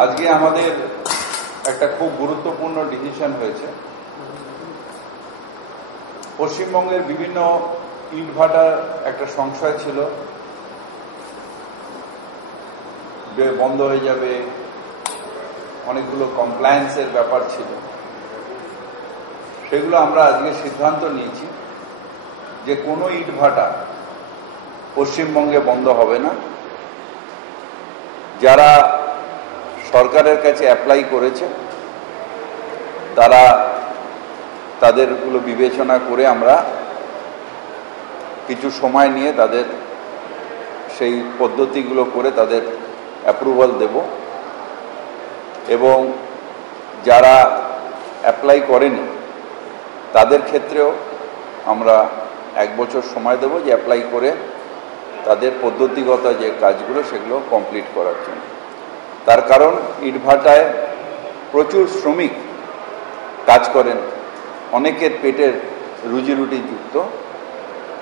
আজকে আমাদের একটা খুব গুরুত্বপূর্ণ ডিসিশন হয়েছে। পশ্চিমবঙ্গের বিভিন্ন ইটভাটার একটা সংশয় ছিল যে বন্ধ হয়ে যাবে, অনেকগুলো কমপ্লায়েন্সের ব্যাপার ছিল। সেগুলো আমরা আজকে সিদ্ধান্ত নিয়েছি যে কোনো ইটভাটা পশ্চিমবঙ্গে বন্ধ হবে না। যারা সরকারের কাছে অ্যাপ্লাই করেছে তারা তাদেরগুলো বিবেচনা করে আমরা কিছু সময় নিয়ে তাদের সেই পদ্ধতিগুলো করে তাদের অ্যাপ্রুভাল দেব, এবং যারা অ্যাপ্লাই করেনি তাদের ক্ষেত্রেও আমরা 1 বছর সময় দেব যে অ্যাপ্লাই করে তাদের পদ্ধতিগত যে কাজগুলো সেগুলো কমপ্লিট করার জন্য। তার কারণ ইটভাটায় প্রচুর শ্রমিক কাজ করেন, অনেকের পেটের রুজি রুটি যুক্ত।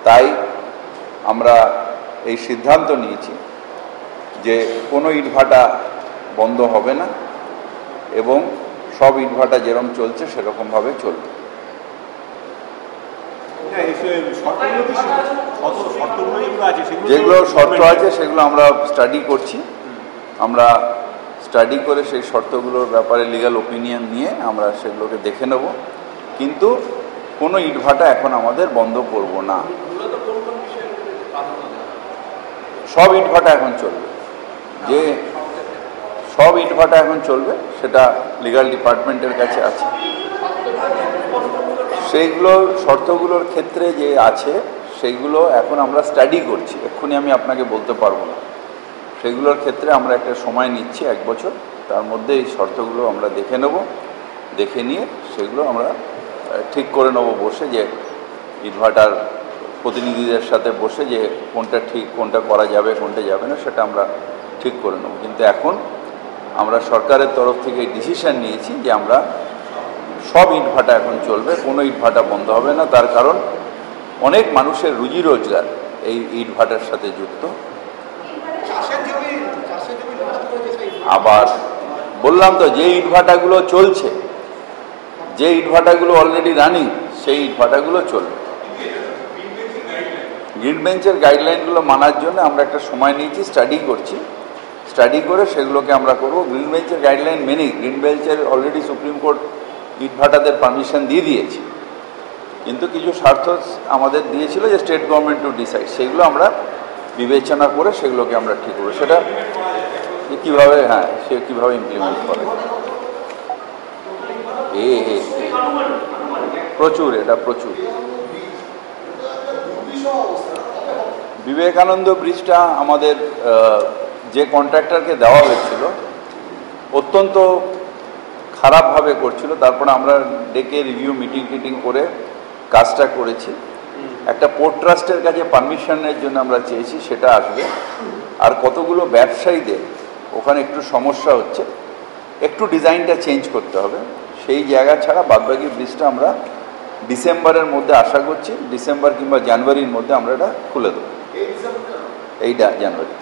তাই আমরা এই সিদ্ধান্ত নিয়েছি যে কোনো ইটভাটা বন্ধ হবে না এবং সব ইটভাটা যেরকম চলছে সেরকমভাবে চলবে। যেগুলো শর্ত আছে সেগুলো আমরা স্টাডি করছি। আমরা স্টাডি করে সেই শর্তগুলোর ব্যাপারে লিগ্যাল ওপিনিয়ন নিয়ে আমরা সেগুলোকে দেখে নেব, কিন্তু কোনো ইটভাটা এখন আমাদের বন্ধ করব না। সব ইটভাটা এখন চলবে, যে সব ইটভাটা এখন চলবে সেটা লিগ্যাল ডিপার্টমেন্টের কাছে আছে। সেইগুলো শর্তগুলোর ক্ষেত্রে যে আছে সেইগুলো এখন আমরা স্টাডি করছি, এক্ষুনি আমি আপনাকে বলতে পারবো না। সেগুলোর ক্ষেত্রে আমরা একটা সময় নিচ্ছি 1 বছর, তার মধ্যে এই শর্তগুলো আমরা দেখে নেব, দেখে নিয়ে সেগুলো আমরা ঠিক করে নেব বসে, যে ইটভাটার প্রতিনিধিদের সাথে বসে যে কোনটা ঠিক, কোনটা করা যাবে, কোনটা যাবে না, সেটা আমরা ঠিক করে নেব। কিন্তু এখন আমরা সরকারের তরফ থেকে ডিসিশন নিয়েছি যে আমরা সব ইটভাটা এখন চলবে, কোনো ইটভাটা বন্ধ হবে না। তার কারণ অনেক মানুষের রুজি রোজগার এই ইটভাটার সাথে যুক্ত। আবার বললাম তো, যে ইটভাটাগুলো চলছে, যে ইটভাটাগুলো অলরেডি রানিং, সেই ইটভাটাগুলো চলবে। গ্রিন বেঞ্চের গাইডলাইনগুলো মানার জন্য আমরা একটা সময় নিয়েছি, স্টাডি করছি। স্টাডি করে সেগুলোকে আমরা করব। গ্রিন বেঞ্চের গাইডলাইন মেনেই, গ্রিন বেঞ্চের অলরেডি সুপ্রিম কোর্ট ইটভাটাদের পারমিশন দিয়ে দিয়েছে, কিন্তু কিছু স্বার্থ আমাদের দিয়েছিল যে স্টেট গভর্নমেন্ট টু ডিসাইড। সেগুলো আমরা বিবেচনা করে সেগুলোকে আমরা ঠিক করবো, সেটা কীভাবে, সে কীভাবে ইমপ্লিমেন্ট করে। প্রচুর, এটা প্রচুর। বিবেকানন্দ ব্রিজটা আমাদের যে কন্ট্রাক্টরকে দেওয়া হয়েছিল অত্যন্ত খারাপভাবে করছিল। তারপরে আমরা ডেকে রিভিউ মিটিং করে কাজটা করেছি। একটা পোর্ট ট্রাস্টের কাছে পারমিশনের জন্য আমরা চেয়েছি, সেটা আসবে। আর কতগুলো ব্যবসায়ীদের ওখানে একটু সমস্যা হচ্ছে, একটু ডিজাইনটা চেঞ্জ করতে হবে। সেই জায়গা ছাড়া বাদবাকি ব্রিজটা আমরা ডিসেম্বরের মধ্যে আশা করছি, ডিসেম্বর কিংবা জানুয়ারির মধ্যে আমরা এটা খুলে দেবো। এইটা জানুয়ারি।